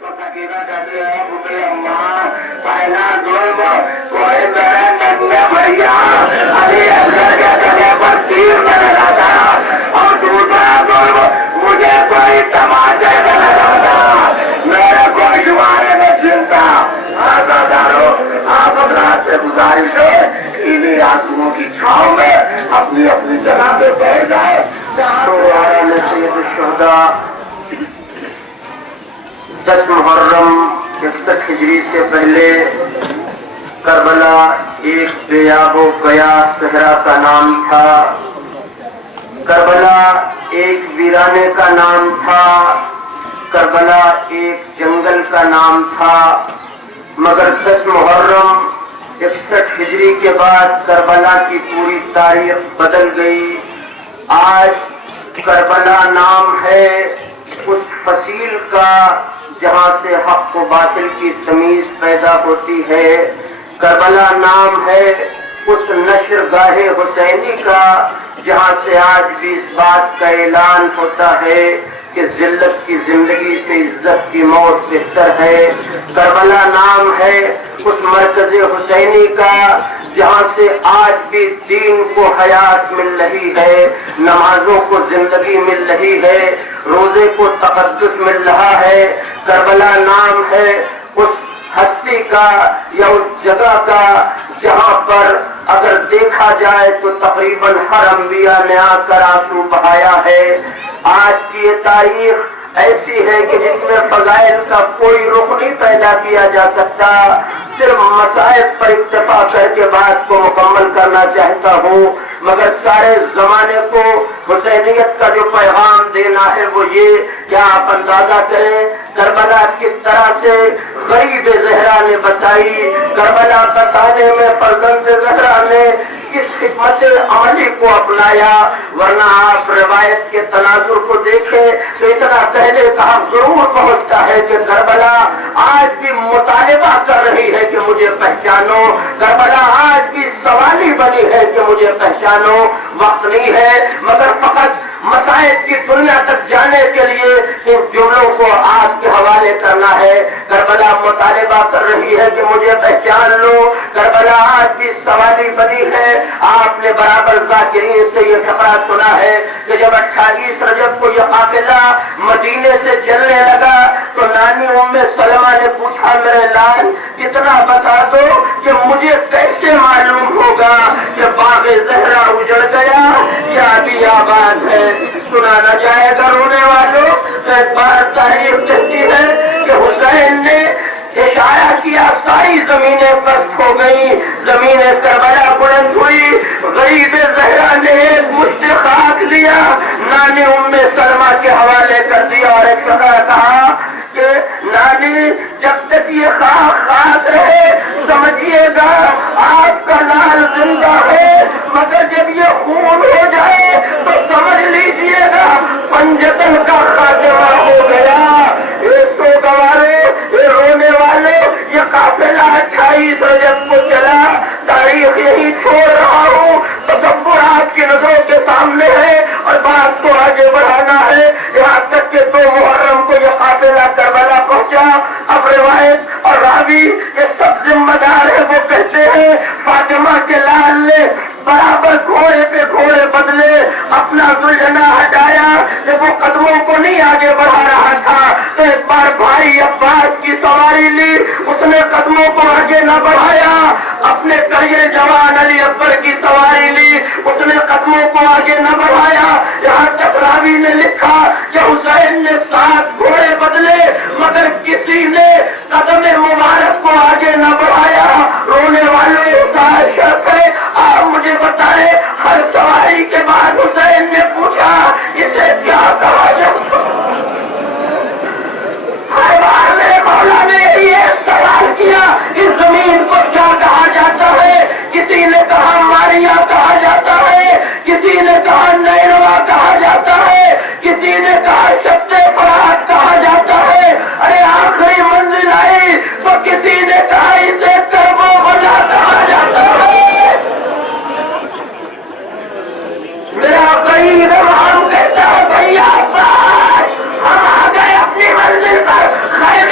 तो सकीना कहती है पुत्री अम्मा पहला जुल्म कोई मेरे नन्हे भैया अली असगर के गले पर तीर में लगा था और दूसरा जुल्म मुझे कोई तमाचे में लगा था, मेरे गोशवारे में चिंता। आजादारों आप हजरात से गुजारिश है इन्हीं आंसुओं की छांव में अपनी अपनी जगह पे बैठ जाए। दस मुहर्रम 61 हिजरी से पहले करबला एक बेयाबो गया सहरा का नाम था। करबला एक वीराने का नाम था। करबला एक जंगल का नाम था। मगर 10 मुहर्रम 61 हिजरी के बाद करबला की पूरी तारीख बदल गई। आज करबला नाम है उस फसील का जहां से हक व बातिल की तमीज पैदा होती है। करबला नाम है उस नशर गाहे हुसैनी का जहां से आज भी इस बात का ऐलान होता है कि जिल्लत की जिंदगी से इज्जत की मौत बेहतर है। करबला नाम है उस मरकज हुसैनी का जहां से आज भी दीन को हयात मिल रही है, नमाजों को जिंदगी मिल रही है, रोजे को तकद्दुस मिल रहा है। करबला नाम है उस हस्ती का या उस जगह का जहां पर अगर देखा जाए तो तकरीबन हर अंबिया ने आकर आंसू बहाया है। आज की ये तारीख ऐसी है कि जिसमें फजाइल का कोई रुख नहीं पैदा किया जा सकता। सिर्फ मसाइब पर इत्तेफा करके बात को मुकम्मल करना चाहता हूँ, मगर सारे जमाने को हुसैनियत का जो पैगाम देना है वो ये क्या आप अंदाजा करें करबला किस तरह से गरीब ज़हरा ने बसाई। करबला बसाने में फर्जंद ज़हरा ने किस हिकमत अमली को अपनाया। वरना आप रिवायत के तनाजुर को देखें तो इतना पहले कहा जरूर पहुंचता है कि करबला आज भी मुतालिबा कर रही है कि मुझे पहचानो। करबला आज भी सवाली बनी है कि मुझे पहचानो। वक्त नहीं है मगर फकत मसाइब की दुनिया तक जाने के लिए इन जुमलों को आपके हवाले करना है। करबला मुतालिबा कर रही है कि मुझे पहचान लो। करबला आज भी सवाली बनी है। आपने बराबर ज़ाकिरीन से ये फकरा सुना है कि जब 28 रजब को यह काफिला मदीने से चलने लगा तो नानी उम्मे सलमा ने पूछा मेरे लाल इतना बता दो कि मुझे कैसे मालूम होगा कि बाग़े ज़हरा उजड़ गया या अभी आबाद है। सुना न जाएगा रोने वालों। तो एक बार तारीख कहती है कि हुसैन ने इशारा किया सारी जमीनें पस्त हो गई, जमीनें करबला बुलंद हुई। गरीब ज़हरा ने एक मुश्त खाक लिया, नानी उम्मे सलमा के हवाले कर दिया और एक फकरा कहा कि नानी जब तक ये खाक रहे समझिएगा आपका लाल जिंदा है, मगर जब ये खून हो जाए तो समझ लीजिएगा पंजतन का खात्मा हो गया। ये सो गवारे, ये रोने वाले, ये काफिला 28 रजब को चला। तारीख यही छोड़ रहा हूँ, तसव्वुर आपकी नजरों के सामने है और बात को आगे बढ़ाना है। यहाँ तक के 2 मुहर्रम को यह काफिला करबला पहुंचा। अब रिवायत और रावी ये सब जिम्मेदार है। वो कहते हैं फातिमा के लाल ने बराबर घोड़े पे घोड़े बदले, अपना दुल्हना हटाया जब वो कदमों को नहीं आगे बढ़ा रहा था तो एक बार भाई अब्बास की सवारी ली, उसने कदमों को आगे न बढ़ाया। अपने करिए जवान अली अकबर की सवारी ली, उसने कदमों को आगे न बढ़ाया। यहाँ तक रावी ने लिखा कि हुसैन ने 7 घोड़े बदले मगर किसी ने कदम मुबारक को आगे न बढ़ाया। रोने वाले शर्त है। आप मुझे बताएं हर सवारी के बाद हुसैन ने पूछा इसे क्या कहा जाता। हर बार मेरे मौला ने ये सवाल किया इस जमीन को क्या कहा जाता है। किसी ने कहा मारिया कहा जाता है, किसी ने कहा नैनवा कहा जाता है, किसी ने कहा शब्दे फरात कहा जाता है। अरे आखिरी मंजिल आई तो किसी ने कहा इसे करबो बजा कहा जाता है। मेरा करीब हम कहता है भैया बस हम आ गए अपनी मंजिल पर। खैर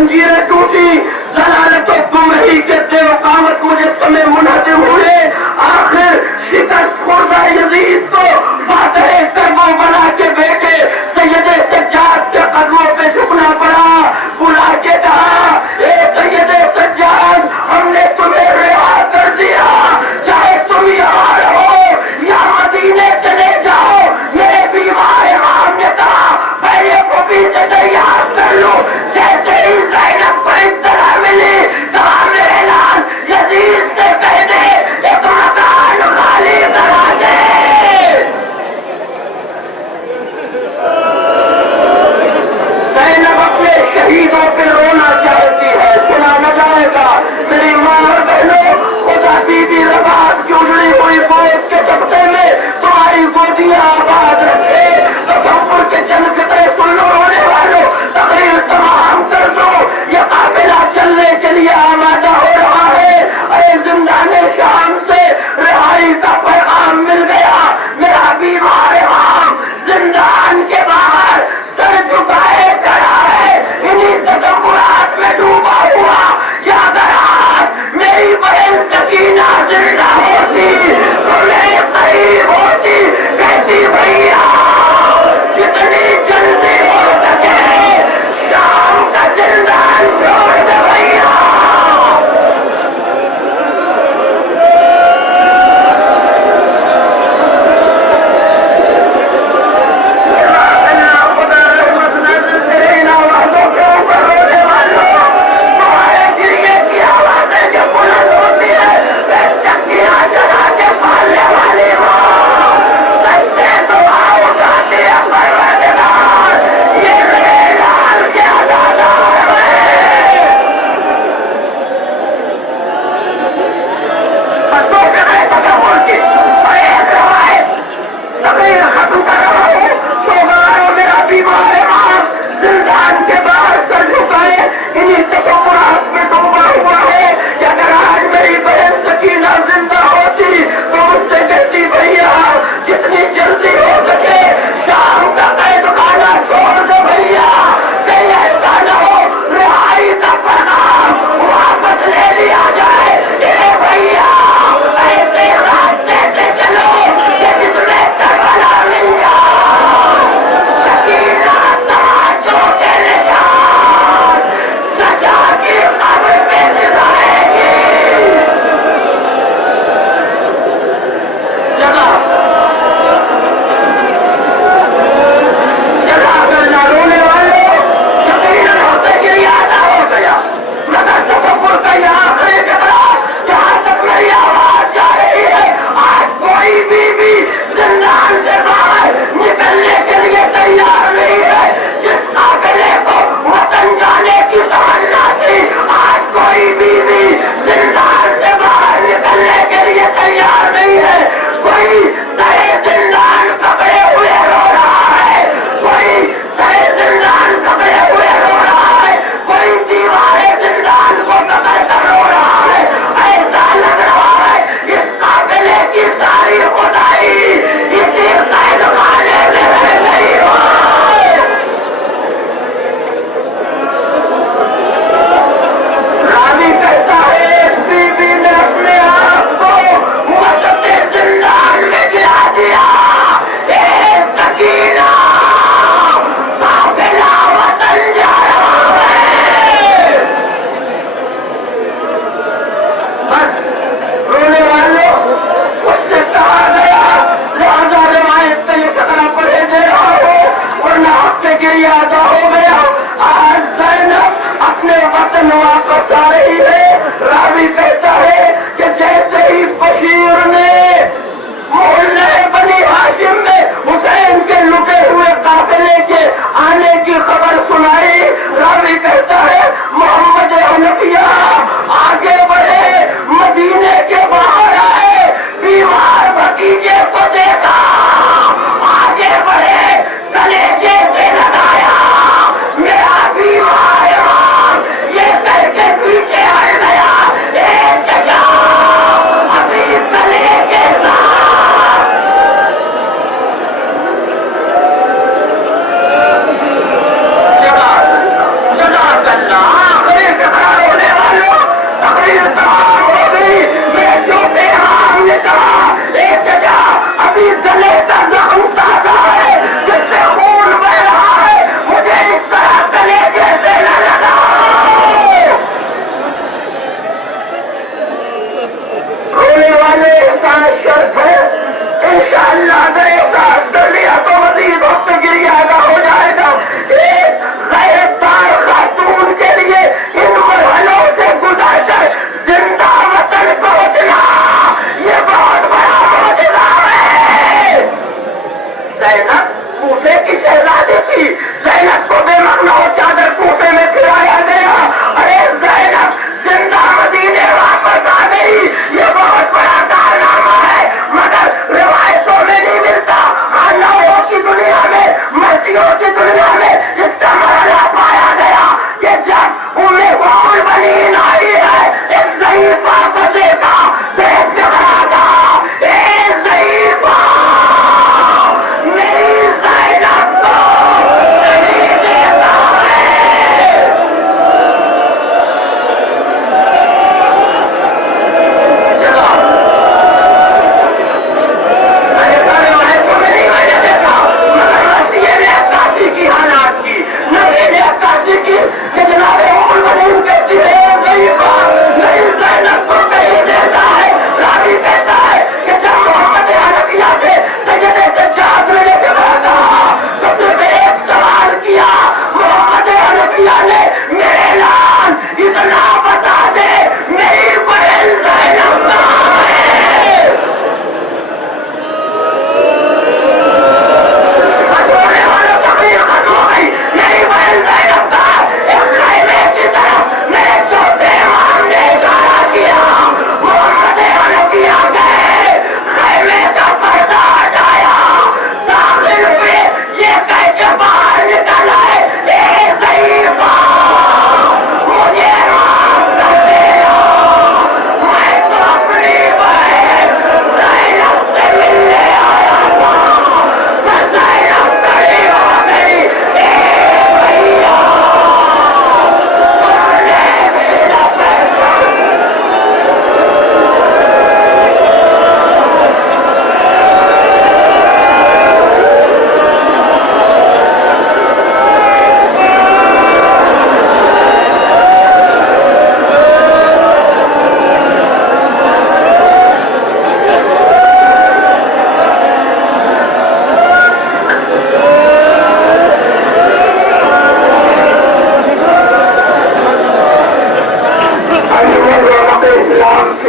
जंजीरें टूटी, जलालत गुमराही के देवकावत मुझे समय मुनादे हुए, आखिर शिकस्त खुर्दा यजीद को फातह करबो बना के बेटे सैयदे सज्जाद के कदमों पे झुकना पड़ा। बुला के कहा, ए सैयदे सज्जाद, हमने तुम्हें रिहा कर दिया, चाहे तुम यहाँ रहो या मदीने चले जाओ। मेरे बीमार इमाम ने कहा, पहले कॉपी से तैयार कर लो। जैसे ही ज़ैनब को इत्तला मिली, कहा मेरे लाल यजीद से कह दे एक मकान खाली करा दे। ज़ैनब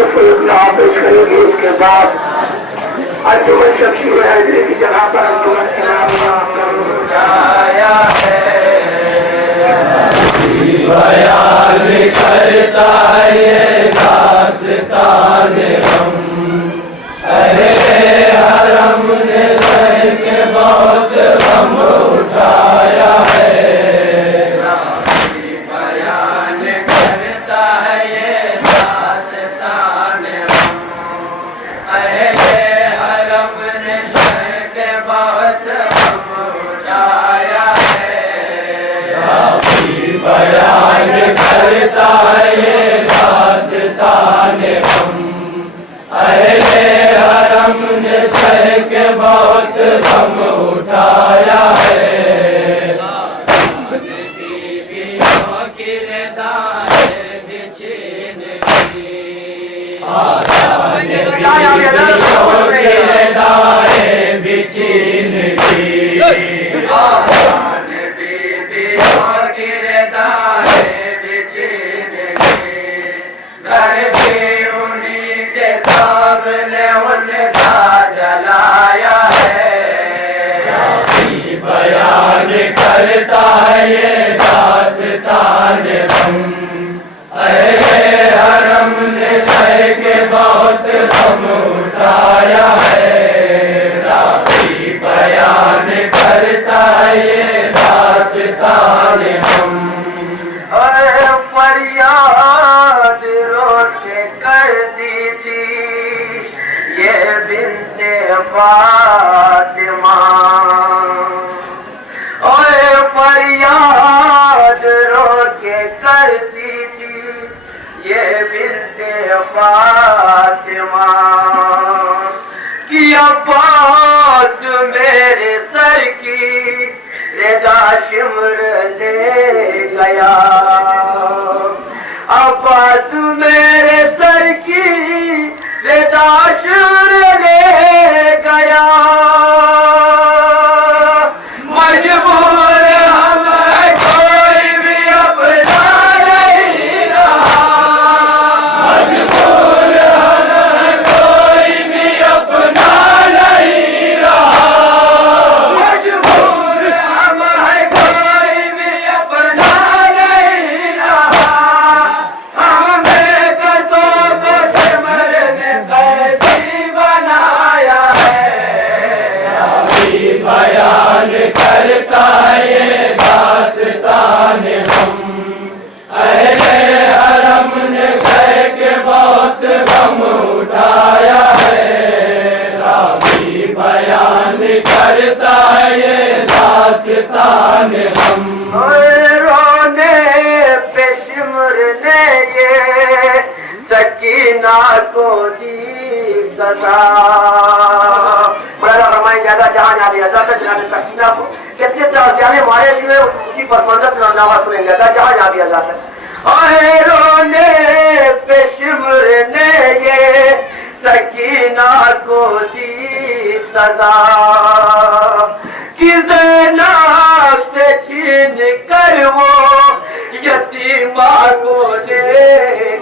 तो फिर अपना पेश करेंगे। उसके बाद अंजुमन शमशीर हैदरी की जगह पर अंजुमन उठाया है, बयान करता ये दास्तान हम, अरे हरम ने सह के बहुत हम उठाया है। बयान करता है ये दास्तान हम, अरे हरम ने सह के बहुत हम उठाया है। बयान करता है ये दास्तान हम, अहले हरम ने सह के बहुत हम उठाया है। बीवियों की रदाएं भी छीन ली, बीवियों की रदाएं भी छीन ली, बीवियों की रदाएं भी छीन ली, घर भी उन्हीं के सामने उनका जलाया है। बयान करता है ये दास्तान हम, अहले हरम ने सह के बहुत हम उठाया है। रावी बयान करता है ये दास्तान हम, अरे फरियाद रोके करती थी ये बिन्ते फातिमा, ओए फरियाद रोके करती थी ये बिन्ते फातिमा, कि अब्बास मेरे सर की रेजा शिमर ले गया, अब्बास मेरे सर की रेजा शिमर ले गया। मजबूर हम है कोई भी अपना नहीं रहा, मजबूर हम है कोई भी अपना नहीं रहा, मजबूर हम है कोई भी अपना नहीं रहा। हमें कसों को सिमर ने कैदी बनाया है। अभी बयान करता ये दास्तान हम, अहले हरम ने सह के बहुत गम उठाया है। रावी बयान करता ये दास्तान हम, रोने पे शिमर ने ये सकीना को दी सजा। ज्यादा जहाँ जा रही है सकीना को कितने तरह मारे हुए उसी पर नामा सुनेंगे जहाँ जा दिया जाता है। रोने पे शिमर ने ये सकीना को दी सजा, कि ज़ैनब से छीन कर वो यतीमा को ले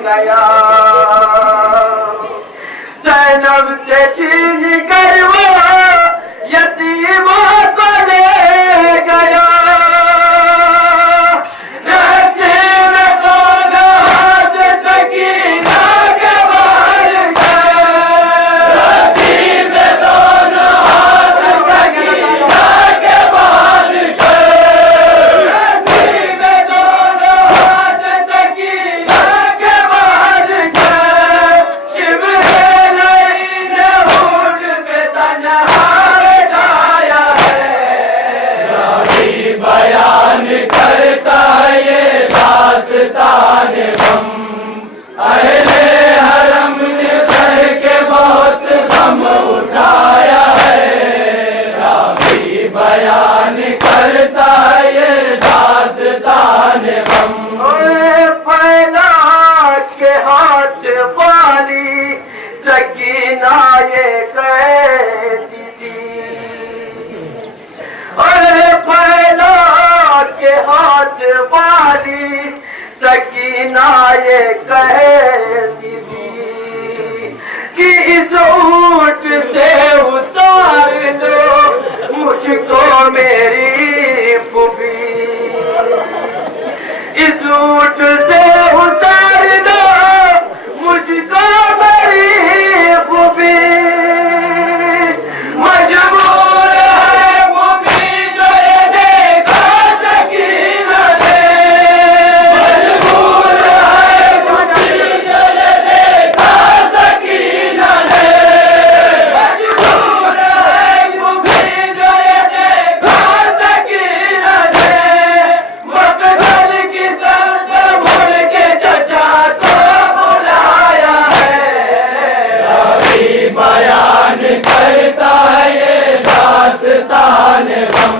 गया, ज़ैनब से छीन कर वो यतीमा को ले गया। नसीब दोनों हाथ सकीना के बाहर गए, नसीब दोनों हाथ सकीना के बाहर गए, नसीब दोनों हाथ सकीना के बाहर गए। शिमरे ने ऊँट पे तन्हा बैठाया है। रावी बयान करता ये दास्तान हम, अहले हरम ने सह के बहुत गम उठाया है। रावी बयान करता ये दास्तान हम, पैदा के हाथ वाली सकीना ये कहती थी, अरे पैदा के हाथ वाली सकीना ये कहती थी, इस ऊंट से उतार लो मुझको मेरी फूफी, इस ऊंट से उतार दो मुझको मेरी फूफी। मजबूर है फूफी जो ये देखा सकीना ने, मजबूर है फूफी जो ये देखा सकीना ने, मजबूर है फूफी जो ये देखा सकीना ने। मकतल की समझ मुड़ के चचा को बुलाया है, अभी बयान करता है ये दास्तान गम,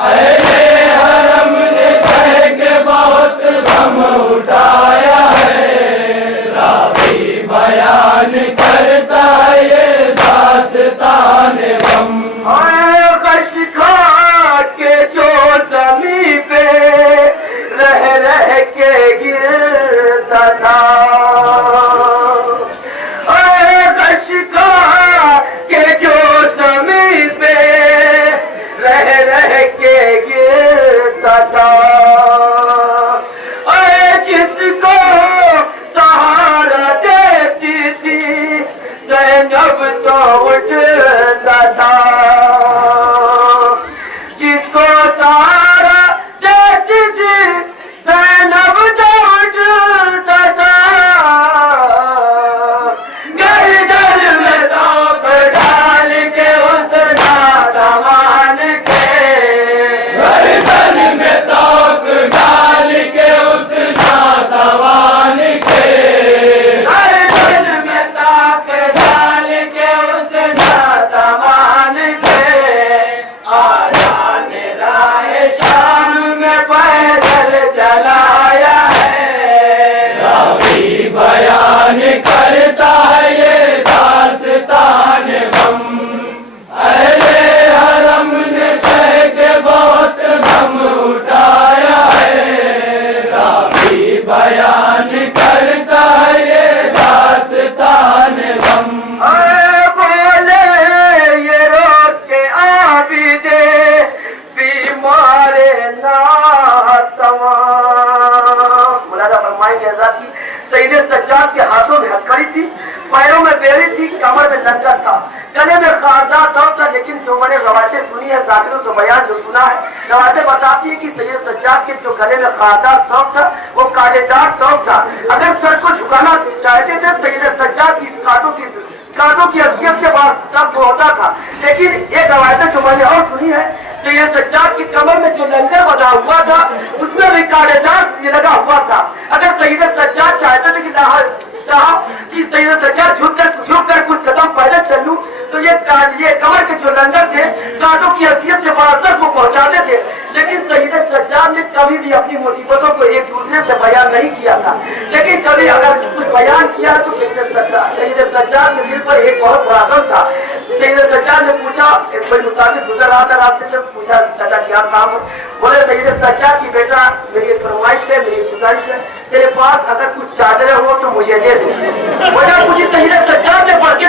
अहले हरम ने शह के बहुत गम उठाया है, रावी बयान करता है ये दास्तान गम। कश खा के जो जमी पे रह रह के गिरता था, कश खा के जो जमी पे रह रह के गिरता था, जिसको सहारा देती थी ज़ैनब तो उठता था, जिसको सहारा देती थी ज़ैनब तो उठता था। गर्दन में तोप डाल के उस नादान के, गर्दन में तोप डाल के उस नादान के, गर्दन में तोप डाल के उस नादान के। आजान राहे शाम में पैदल चलाया है, रावी बयान करता है ये दास्तान गम, अहले हरम ने शह के बहुत गम उठाया है, रावी बयान करता है ये दास्तान गम। बोले ये रोक के आबिदे बीमारे नातवा, मुलाजा फरमाएंगे हज़रत की सईद सज्जाद के हाथों में हथकड़ी थी, पैरों में बेड़ी थी, कमर में लंगर था, गले में खारदार था, लेकिन जो मैंने रवायतें सुनी है, साथियों से बयान जो सुना है, रवायतें बताती है कि सैयद सज्जाद के जो गले में खारदार तौक था वो कांटेदार तौक था। अगर सर को झुकाना चाहते थे सैयद सज्जाद की कांटों की अजियत के बाद तब होता था, लेकिन एक रवायतें जो मैंने और सुनी है, सैयद सज्जाद की कमर में जो लंगर बना हुआ था उसमें भी कांटेदार लगा हुआ था। अगर सैयद सज्जाद चाहते थे कि सैयद सज्जाद झुक कर कुछ कदम पैदल चल लूं तो ये कमर के जो लंगर थे कांटों की अजियत से बड़ा को पहुंचाते थे, लेकिन सैयद सज्जाद ने कभी भी अपनी मुसीबतों को एक दूसरे से बयान नहीं किया था। लेकिन कभी अगर कुछ बयान किया तो सैयद सज्जाद के दिल पर एक बहुत बड़ा गम था। सैयद सज्जाद ने पूछा, एक कोई मुसाफिर गुजर रहा था रास्ते से, पूछा चाचा क्या काम है? बोले सैयद सज्जाद की बेटा मेरी फरमाइश है, मेरी गुजारिश है, तेरे पास अगर कुछ चादरें हो तो मुझे दे दे। वजह पूछी सैयद सज्जाद ने पढ़ के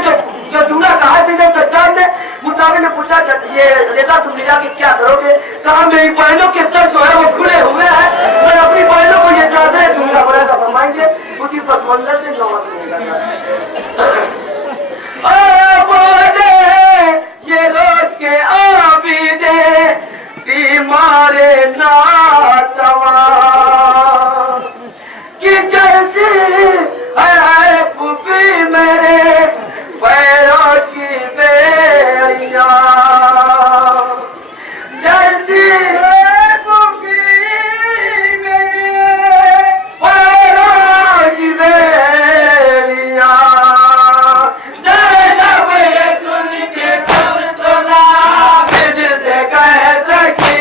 जो जुमला कहा सैयद सज्जाद ने, मुसाफिर ने पूछा ये बेटा तुम ले जाके क्या करोगे? कहा मेरी बहनों के सर जो है वो खुले हुए हैं, मैं अपनी बहनों को ये चादरें दूंगा। बड़ा फरमाएंगे उसी पस मंजर से ये रोक के आबिदे बीमारे नातवा कि चलती है फूफी मेरे पैरों की बेड़ियां, चलती है फूफी मेरे पैरों की बेड़ियां। ज़ैनब ये सुन के कब तो नाबिद से कह सकी,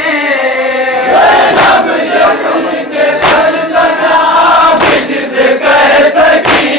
ज़ैनब ये सुन के कब तो नाबिद से कह सकी,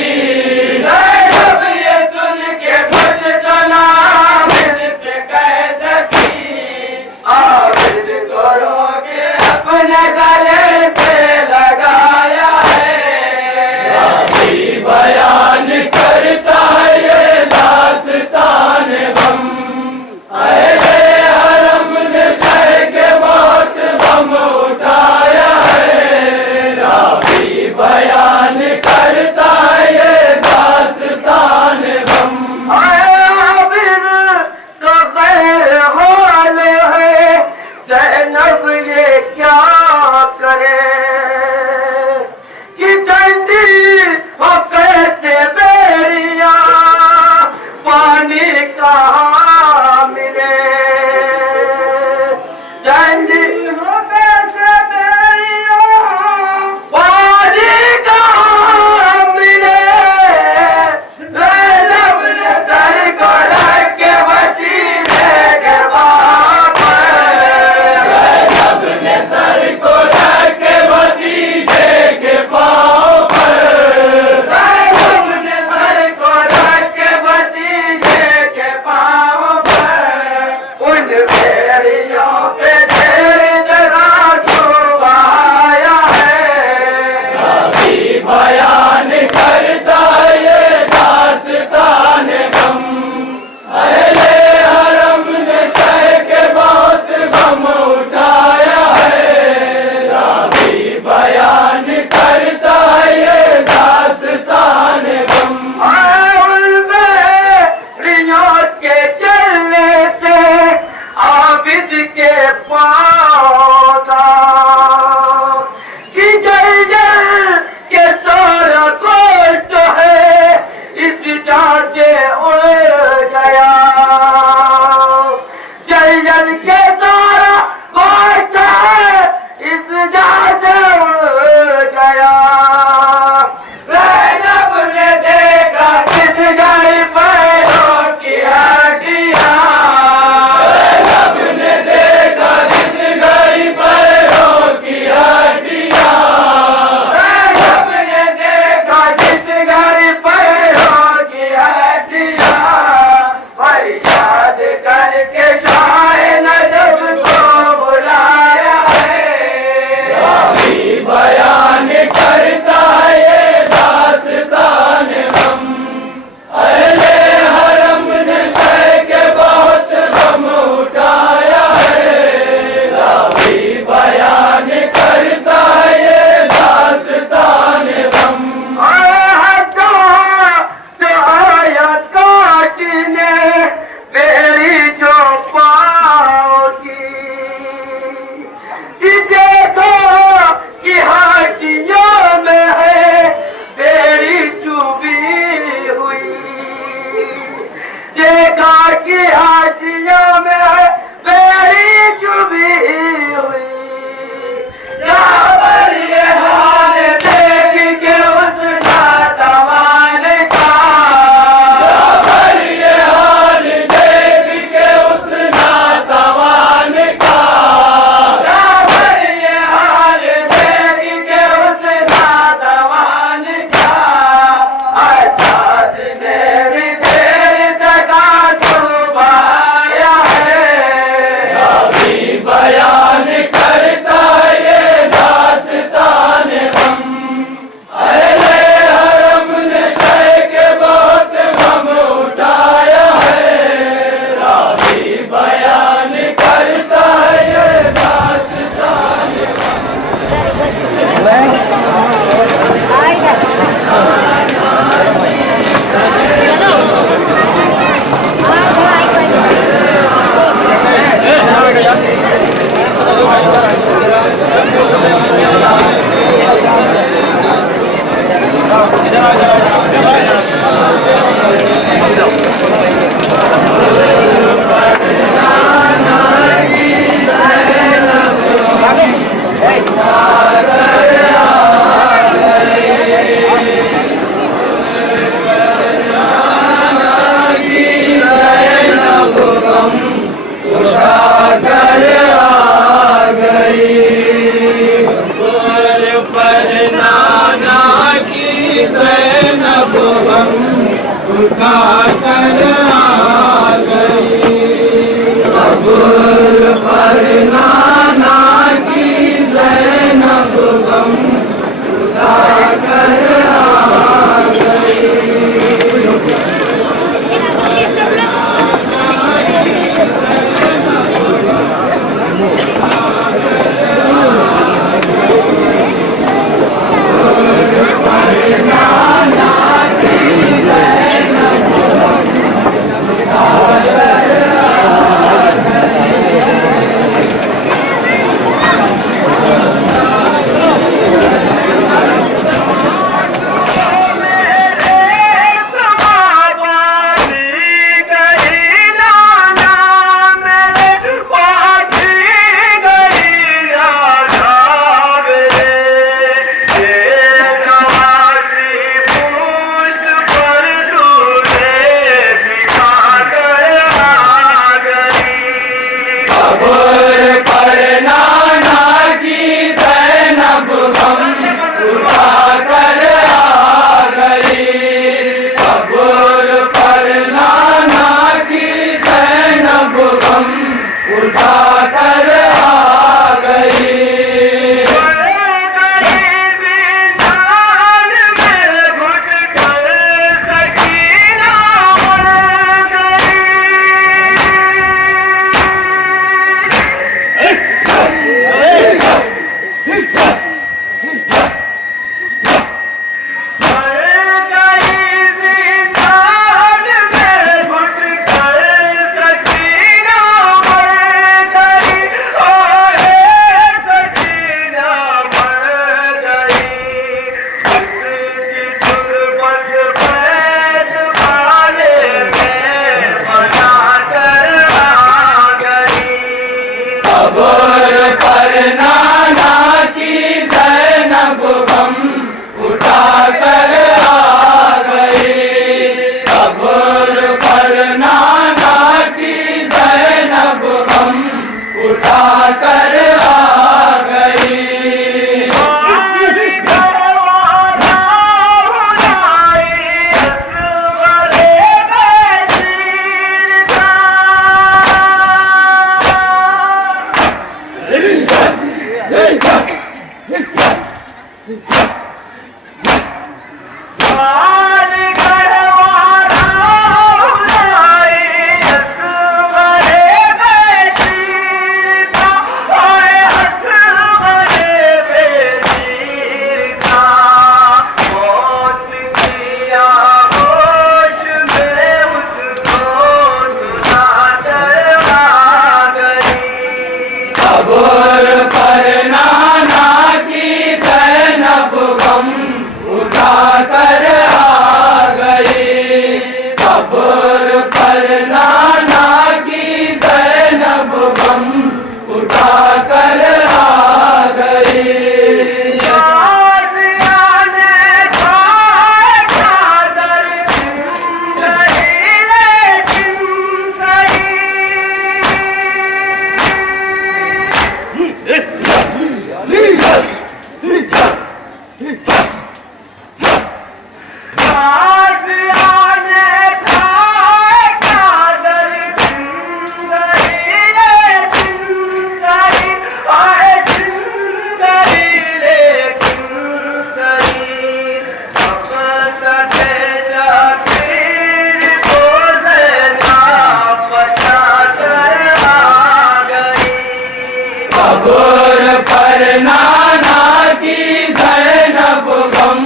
नाना की ज़ैनब गम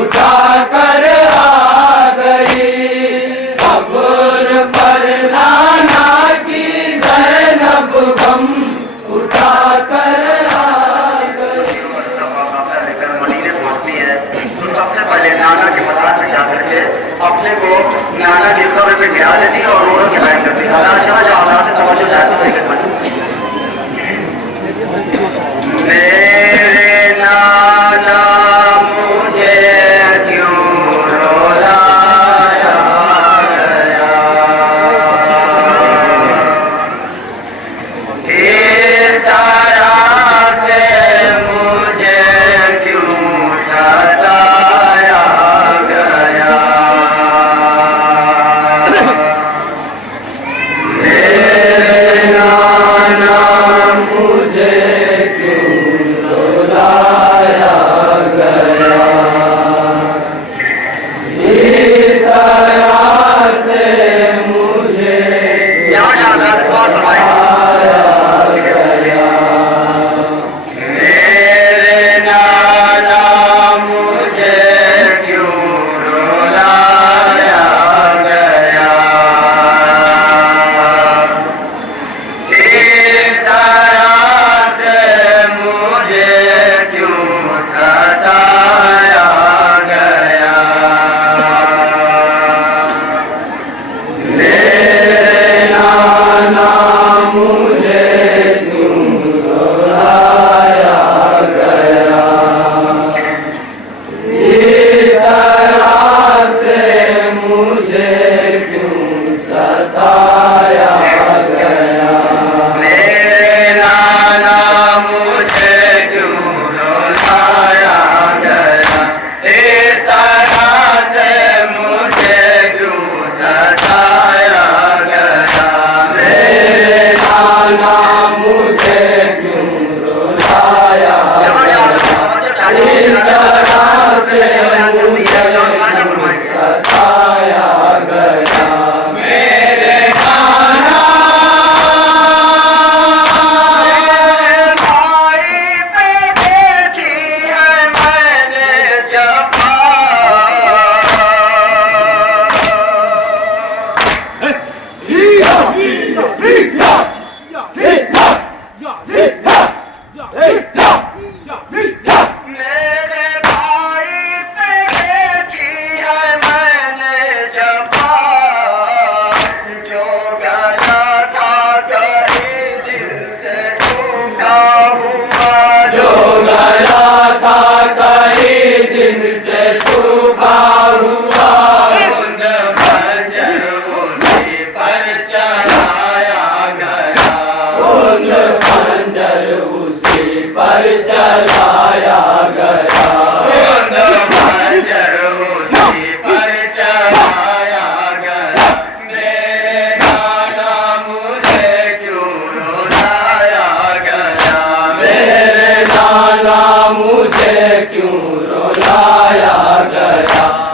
उठा कर आ अपने को नाना गिरकर पे गिरा देती और रोडों से बैठ करती चला जाओ से समझ जाती मेरे नाना मुझे क्यों रुलाया इस तरह से मुझे क्यों सताया गया मेरे नाना मुझे मुझे क्यों रुलाया गया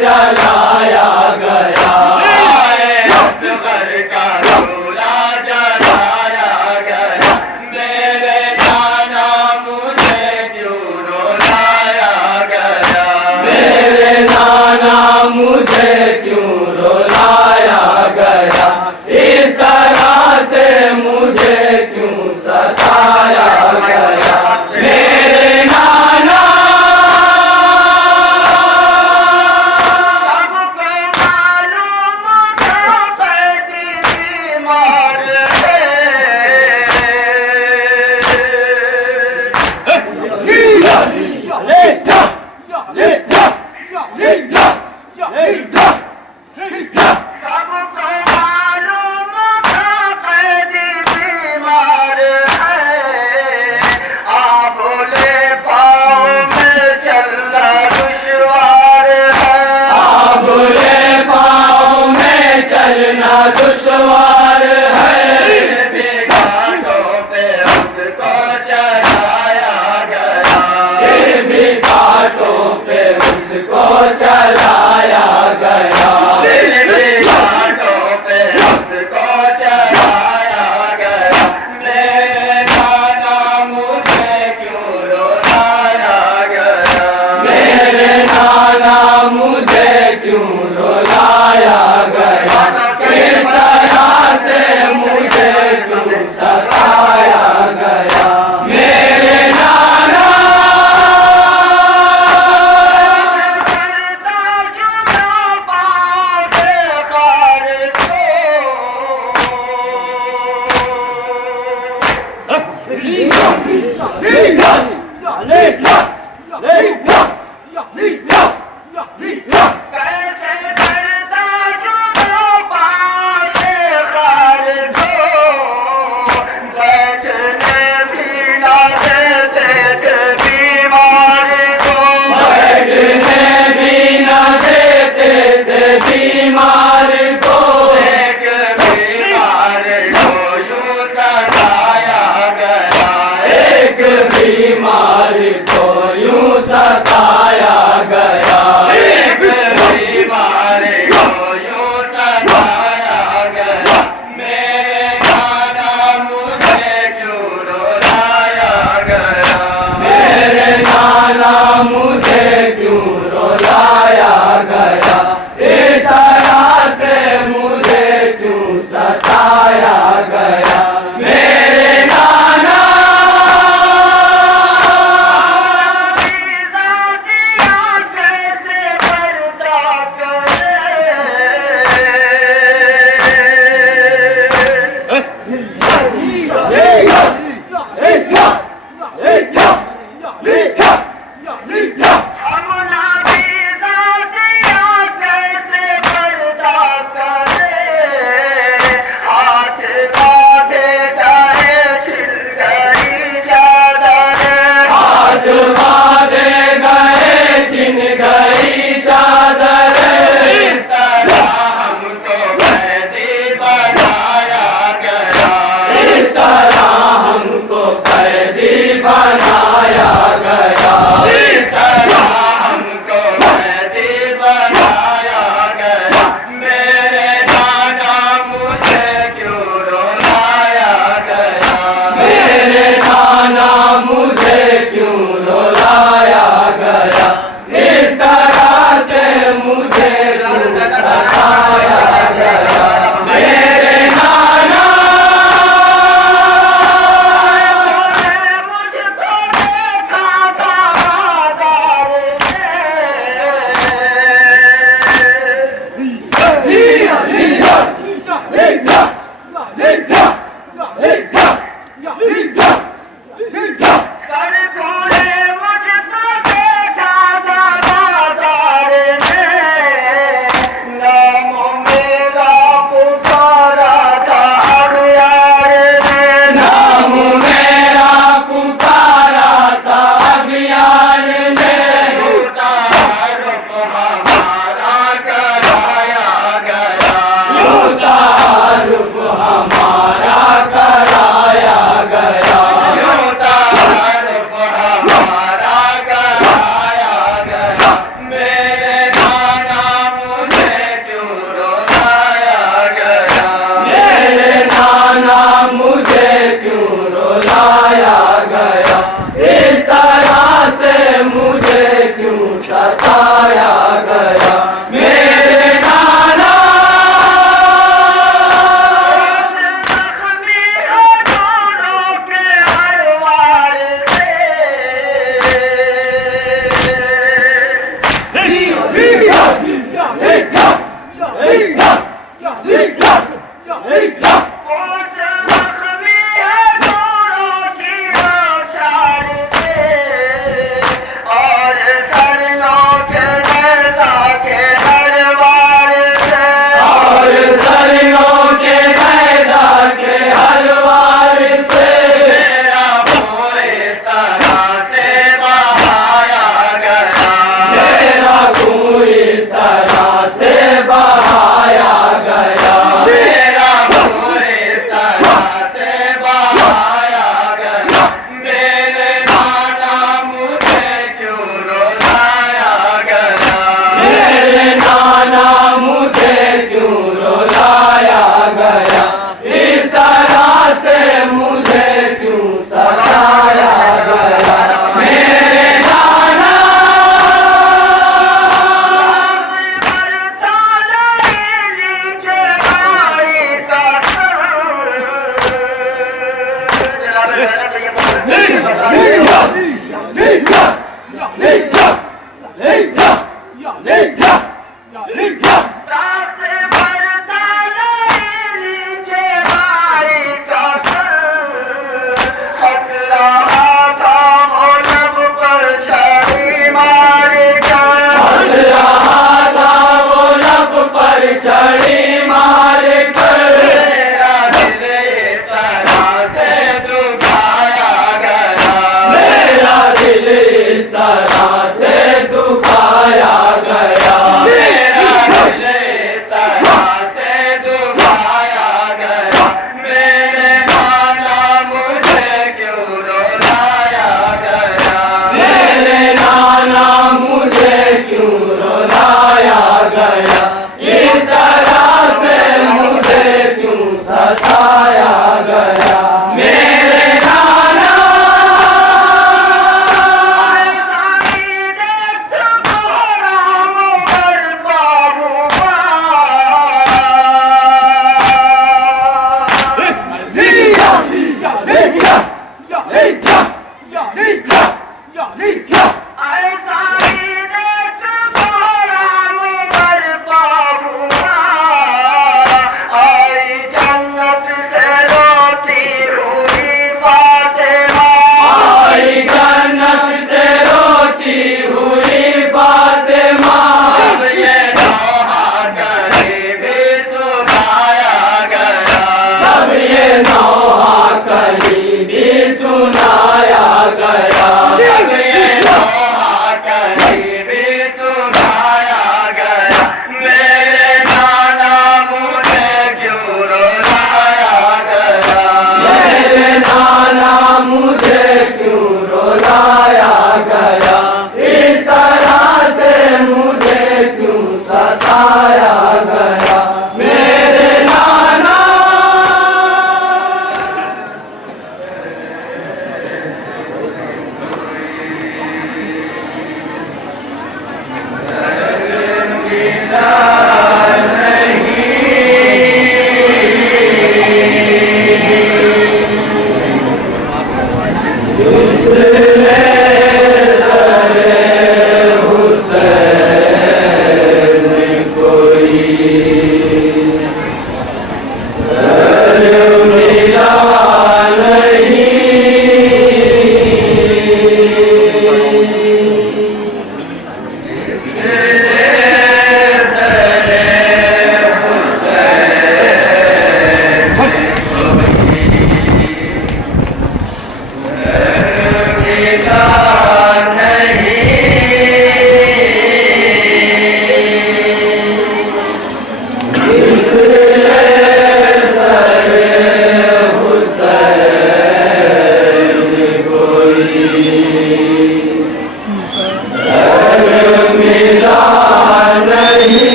जलाया गया, असगर का चूल्हा जलाया गया। मेरे नाना मुझे क्यों रुलाया गया, मेरे नाना मुझे क्यों रुलाया गया, इस तरह से मुझे क्यों सताया गया। मेरे नाना सबको मालूम था कैदी बीमार है। सबको मालूम था कैदी बीमार है। आ बोले पाँव में चलना दुश्वार है। बोले पाँव में चलना दुश्वार है, घाटों पे उसको चढ़ाया गया। फिर भी घाटों पे उसको चलाया गया, घाटों पे उसको चढ़ाया गया। मेरे नाना मुझे क्यों रुलाया गया, मेरे नाना मुझे क्यों रुलाया गया, किस तरह से मुझे क्यों सताया गया। मेरे नाना करता जुदा पाँव से खार कैसे करता जुदा पाँव से खार बैठने भी ना देते थे बीमार को। बैठने भी न देते थे बीमार को, एक बीमार को यूं सताया गया। एक बीमार को यूं सताया गया, एक बीमार को यूं सताया गया। मेरे नाना मुझे क्यों रुलाया गया, मेरे नाना मुझे क्यों रुलाया गया, इस तरह से मुझे क्यों सताया गया। मेरे नाना दिया कैसे पर्दा करे। हमला बीजा दिया कैसे पर्दा करे। हाथ बांधे गए छिल गई चादर। हाथ बांधे गए छिन गई चादर, इस तरह हमको कैदी बनाया गया। इस तरह मुझे क्यों रुलाया गया, इस तरह से मुझे क्यों सताया गया मेरे नाना।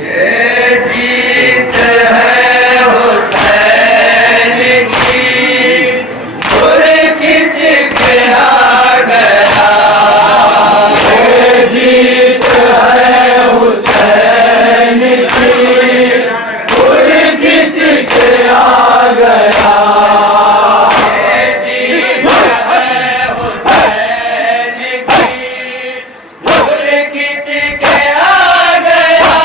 ये जीत है हुसैन की, गुर खिंच के आ गया। ये जीत है हुसैन की, गुर खिंच के आ गया। ये जीत है हुसैन की, गुर खिंच के आ गया।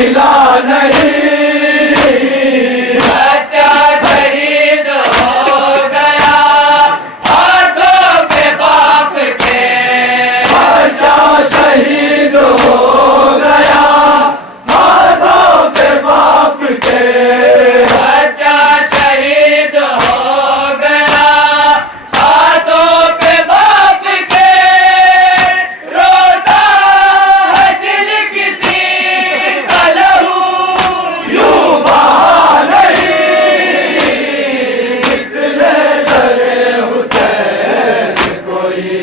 मिला नहीं, बच्चा शहीद हो गया हाथों पे बाप के, बच्चा शहीद हो गया हाथों पे बाप के, बच्चा शहीद हो गया हाथों पे बाप के, रोता है दिल किसी का लहू यूं बहा नहीं, इसलिए दरे हुसैन कोई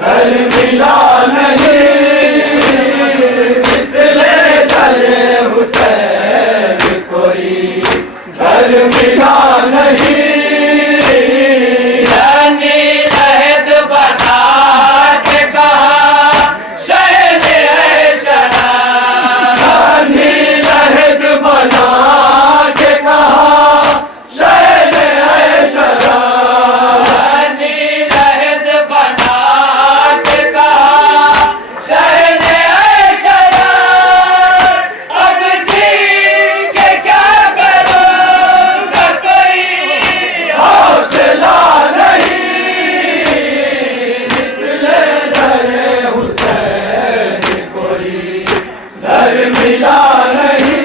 घर मिला नहीं, इसलिए दरे हुसैन कोई घर मिला नहीं। रानी लहद बना के कहा शहर है शराब, रानी लहद बना के कहा शहर है शराब, रानी लहद बना के कहा शहर है शराब, अब जी के क्या करूँगा कोई हौसला नहीं, इसलिए दरे हुसैन कोई घर मिला नहीं।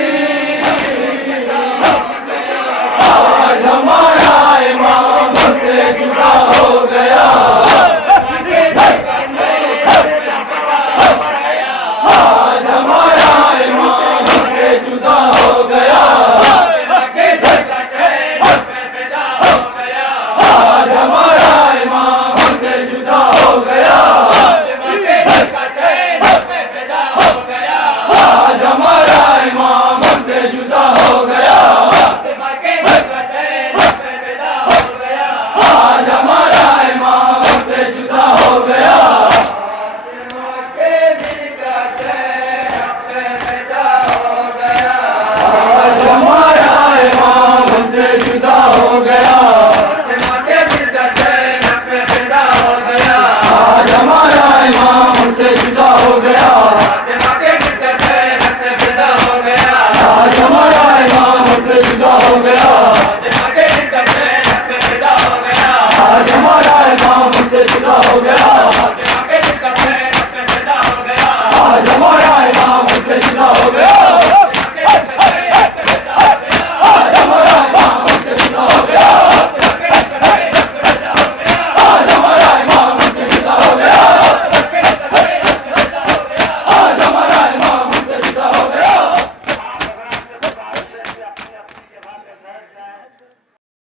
आज हमारा इमाम से जुदा हो गया, आज हमारा इमाम से जुदा हो गया, आज हमारा इमाम से जुदा हो गया, आज हमारा इमाम से जुदा हो गया, आज हमारा इमाम से जुदा हो गया, आज हमारा इमाम से जुदा हो गया, आज हमारा इमाम से जुदा हो गया, आज हमारा इमाम से जुदा हो गया, आज हमारा इमाम से जुदा हो गया।